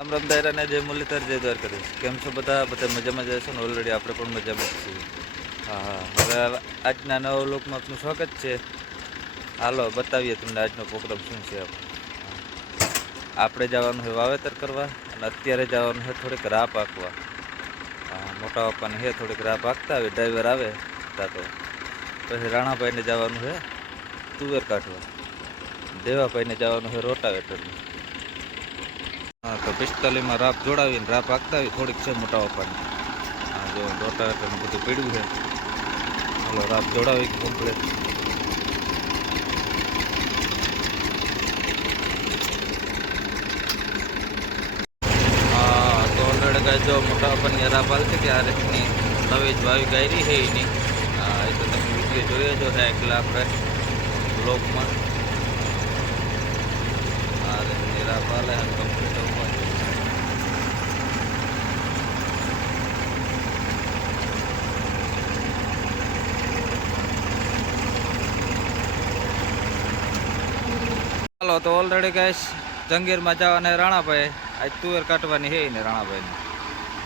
રામ દાયરા ને જય મુરલીધર જય દ્વારકાધીશ. કેમ છો બધા મજામાં જશો ને? ઓલરેડી આપણે પણ મજામાં જ છીએ. હા, હવે આજના નવા લોકમાં આપનું સ્વાગત છે. હાલો બતાવીએ તમને આજનો પ્રોગ્રામ શું છે. આપણે જવાનું છે વાવેતર કરવા અને અત્યારે જવાનું છે થોડીક રાહ પાકવા. હા, મોટા પપ્પાને છે થોડીક રાહ પાકતા આવે, ડ્રાઈવર આવે તો પછી રાણાભાઈને જવાનું છે તુવેર કાઢવા, દેવાભાઈને જવાનું છે રોટાવેટરનું. હા, તો 45માં રાપ જોડાવીને રાપ આગતા આવી થોડીક છે મોટા પપ્પાની. હા, જો રોટાવેટરનું બધું પીડ્યું છે. હાલો રાપ જોડાવી કમ્પ્લીટ. હા, તો ઓલરેડી ગાય જો મોટા પપ્પાની રાપ હાલતી કે આ રીતની નવી જ વાવી ગાયરી છે એની. હા, એ તો તમે વિડીયો જોઈએ જો છે એકલા આપણે બ્લોગમાં. આ રીતની રાપ હાલે કમ્પ્લીટ ઉપર. હાલો તો ઓલરેડી ગાઈસ જંગીરમાં જવાના રાણાભાઈ, આજ તુવેર કાઢવાની હે ને રાણાભાઈને.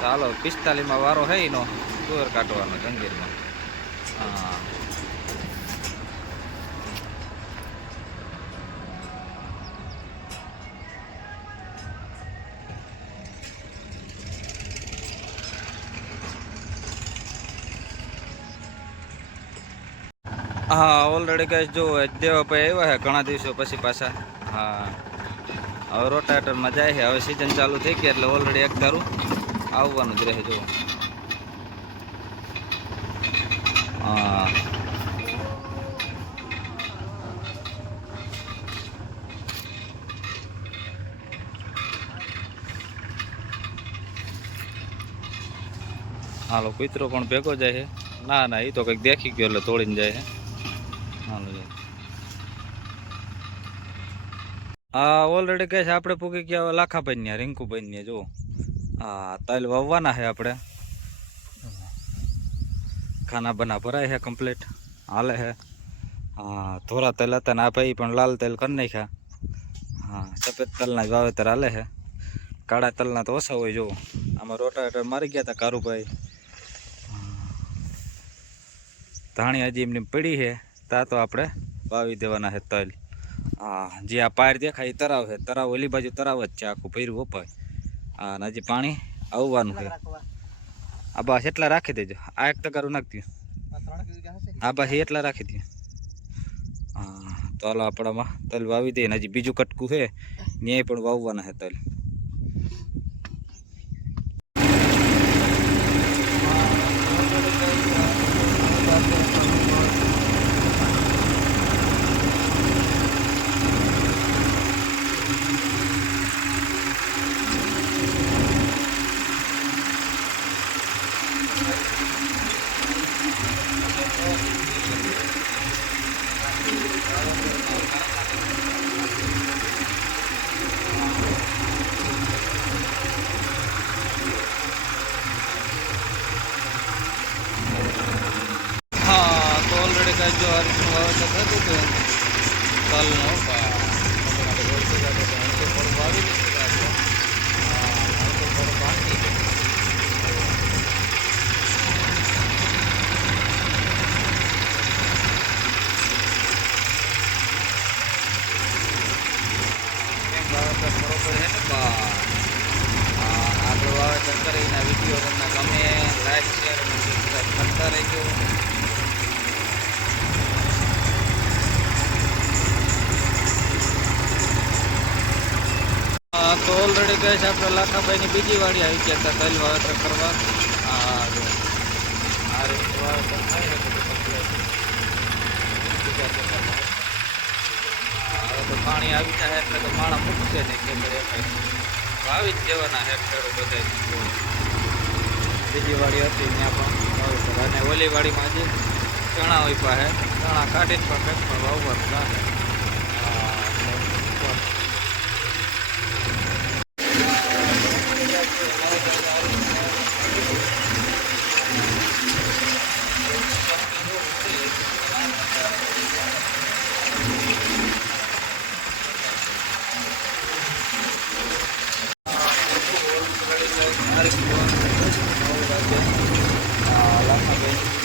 તો હાલો 45માં વારો હે એનો તુવેર કાઢવાનો જંગીરમાં. હા, હા ઓલરેડી ગાઈસ જો દેવાભાઈ આવ્યા છે ઘણા દિવસો પછી પાછા. હા, હવે રોટાવેટરમાં જાય છે. હવે સિઝન ચાલુ થઈ ગઈ એટલે ઓલરેડી એક ધારું આવવાનું જ રહે. જો હા, હાલો કૂતરો પણ ભેગો જાય છે. ના ના, એ તો કંઈક દેખી ગયો એટલે તોડીને જાય છે. હાલો હા, ઓલરેડી કહે છે આપણે પૂકી ગયા લાખાભાઈ ને રિંકુભાઈ ને. જો હા, તલ વાવવાના છે આપણે. ખાના બના ભરાય છે કમ્પ્લીટ, હાલે છે. હા, થોડા તેલ હતા ને આ ભાઈ પણ લાલ તેલ કરી નાખ્યા. હા, સફેદ તલના જ વાવેતર હાલે છે. કાળા તલના તો ઓછા હોય. જો આમાં રોટાવેટર મારી ગયા હતા કારુભાઈ. ધાણી હજી એમની પડી છે તા તો આપણે વાવી દેવાના છે તલ. હા, જે આ પાર દેખાય એ તરાવ છે. તરાવ ઓલી બાજુ તરાવ જ છે, આખું ભર્યું વપાય. હા, અને હજી પાણી આવવાનું છે. આ બસ એટલા રાખી દેજો. આ એક તગારું નાખી દો. આ બસ એટલા રાખી દો. હા, તો હાલો આપણામાં તલ વાવી દઈએ. હજી બીજું કટકું છે ન્યાય પણ વાવવાના છે તલ. હા, તો ઓલરેડી કાંઈ જો આ રીતનું વાવેતર થતું હતું તલનું. વાવી દીધું આપણે. વાવેતર બરોબર છે ને બા. આગળ વાવેતર કરીને વિડીયો તમને ગમે લાઈક શેર અને સબસ્ક્રાઈબ કરતા રહેજો. હા, તો ઓલરેડી કહે છે આપણે લાખાભાઈની બીજી વાડી આવી ગયા હતા તલ વાવેતર કરવા. આ જો આ રીતે વાવેતર થાય છે બધું કમ્પ્લીટ. બીજા પ્રકારના હવે તો પાણી આવી જાય એટલે તો માણા મૂકશે નહીં ખેતર એકાય. વાવી જ દેવાના છે ખેડૂત બધા. બીજી વાડી હતી ત્યાં પણ વાવેતર, અને ઓલી વાડીમાં હજી ચણા હોય પાસે ચણા કાઢીને પણ કંઈક પણ વાવવાનું લાગે. આ રીતનું લાખાભાઈ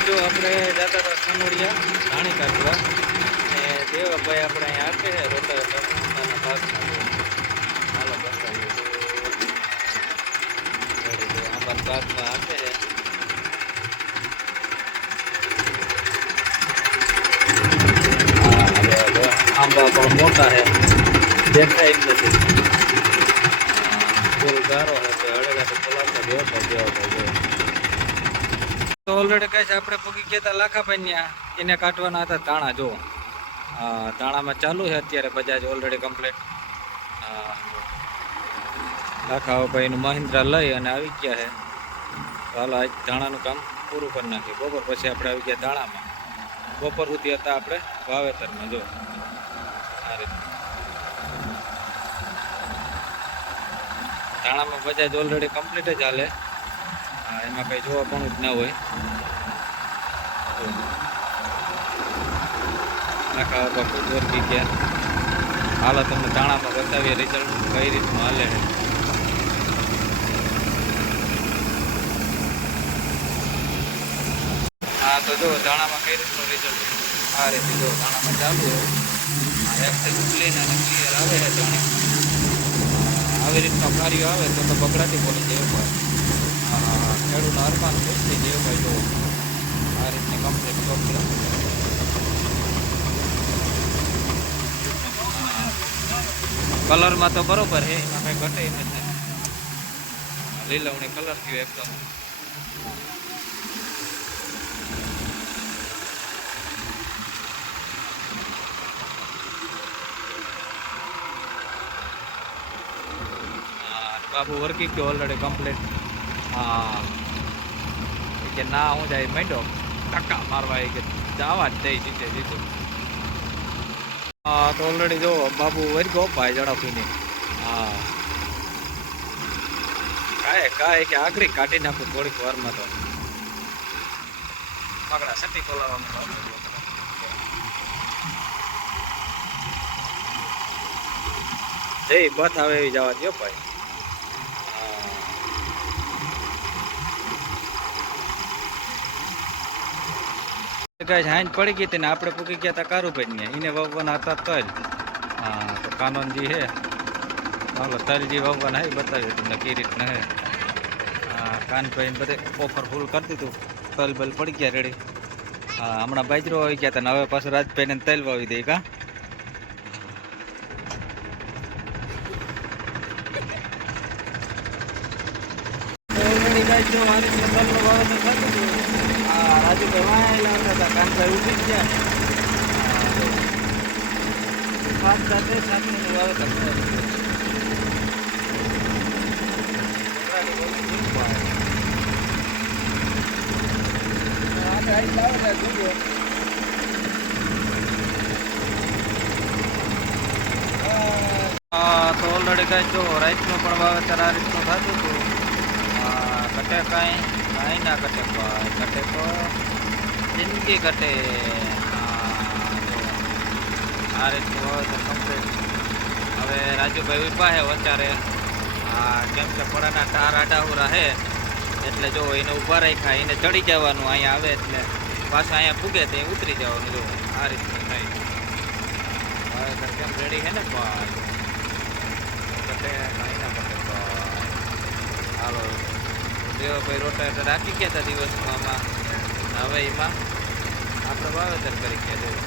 જો આપણે જતા હતા ખનોડિયા ધાણી કાઢવા અને દેવાભાઈ આપણે અહીંયા આપે છે રોટાના પાકમાં હાલો બતાવીએ આંબાના પાકમાં આપે છે આંબા પણ મોટા છે દેખાય જ નથી ફૂલ ગારો છે હળેગા તો ફલાવતા દેવાભાઈ તો ઓલરેડી કહે છે આપણે પૂગી ગયા હતા લાખાભાઈ ત્યાં એને કાઢવાના હતા તાણા જો તાણામાં ચાલુ છે અત્યારે બજાજ ઓલરેડી કમ્પ્લીટ લાખાભાઈનું મહિન્દ્રા લઈ અને આવી ગયા છે તો હાલ આજ ધાણાનું કામ પૂરું કરી નાખ્યું બપોર પછી આપણે આવી ગયા ધાણામાં બપોર સુધી હતા આપણે વાવેતરમાં જો આ રીતે ધાણામાં બજાજ ઓલરેડી કમ્પ્લીટ જ હાલે એમાં કંઈ જોવા પણ જ ના હોય આખા બાપુ દોરકી ગયા હાલો તમને ધાણામાં બતાવીએ રિઝલ્ટ કઈ રીતનું હાલે હા તો જો ધાણામાં કઈ રીતનું રિઝલ્ટ આ રીતે જો ધાણામાં ચાલુ હોય એક્સેલ ક્લીન અને ક્લિયર આવે છે ધાણા આવી રીતનો કાર્ય આવે તો બગડાટી પડી જાય ઉપર ખેડૂતનો અરમાન ખુશ થઈ ગયો ભાઈ જો આ રીતની કમ્પ્લીટ પ્રોબ્લેમ કલરમાં તો બરોબર છે એમાં કંઈ ઘટે નથી લીલવણી કલર થયો એકદમ બાબુ વર્કી ગયો ઓલરેડી કમ્પ્લીટ હા કે ના હું જાય માંડ્યો ટકા મારવા કે જવા જ દઈ જીતે હા તો ઓલરેડી જો બાબુ વર્ગો ભાઈ ઝડપીને હા કાંઈ કે આખરી કાઢી નાખું થોડીક વારમાં તો પકડા સટી ખોલાવવામાં જઈ બથ આવે એવી જવા દો ભાઈ હાંજ પડી ગઈ હતી ને આપણે પૂકી ગયા હતા કારુભાઈ ને એને વાવવાના હતા તલ હા તો કાનોનજી હે હાલો તલજી વાવવાના હે બતાવ્યું તમને કઈ રીતના હે હા કાનભાઈ બધે ઓફર ફૂલ કરી દીધું તલ બલ પડી ગયા રેડી હા હમણાં બાજરો આવી ગયા હતા ને હવે પાછું રાજભાઈને તલ વાવી દઈ કા રાજુભાઈ વાયેલા હતા કાનભાઈ ઉઠી જ ગયા પાંચ સાથે સાતનું વાવેતર તો ઓલરેડી કાંઈ જો રાઈસનું પણ વાવેતર આ રીતનું થતું હતું કટે કાંઈ ના કટે કટે તો જિંદગી કટે આ રીતનું વાવેતર કમ્પ્લીટ હવે રાજુભાઈ ઉભા છે વચારે કેમ કે પડાના ટાર આડાહુરા છે એટલે જો એને ઊભા રાખ્યા એને ચડી જવાનું અહીંયા આવે એટલે પાછા અહીંયા પૂગે તો ઉતરી જવાનું જો આ રીતનું થાય વાવેતર કેમ રેડી છે ને ભાઈ કટે કાંઈ ના કટે ભાઈ હાલો દેવાભાઈ રોટા રાખી ગયા હતા દિવસમાં આમાં હવે એમાં આપણે વાવેતર કરી ગયા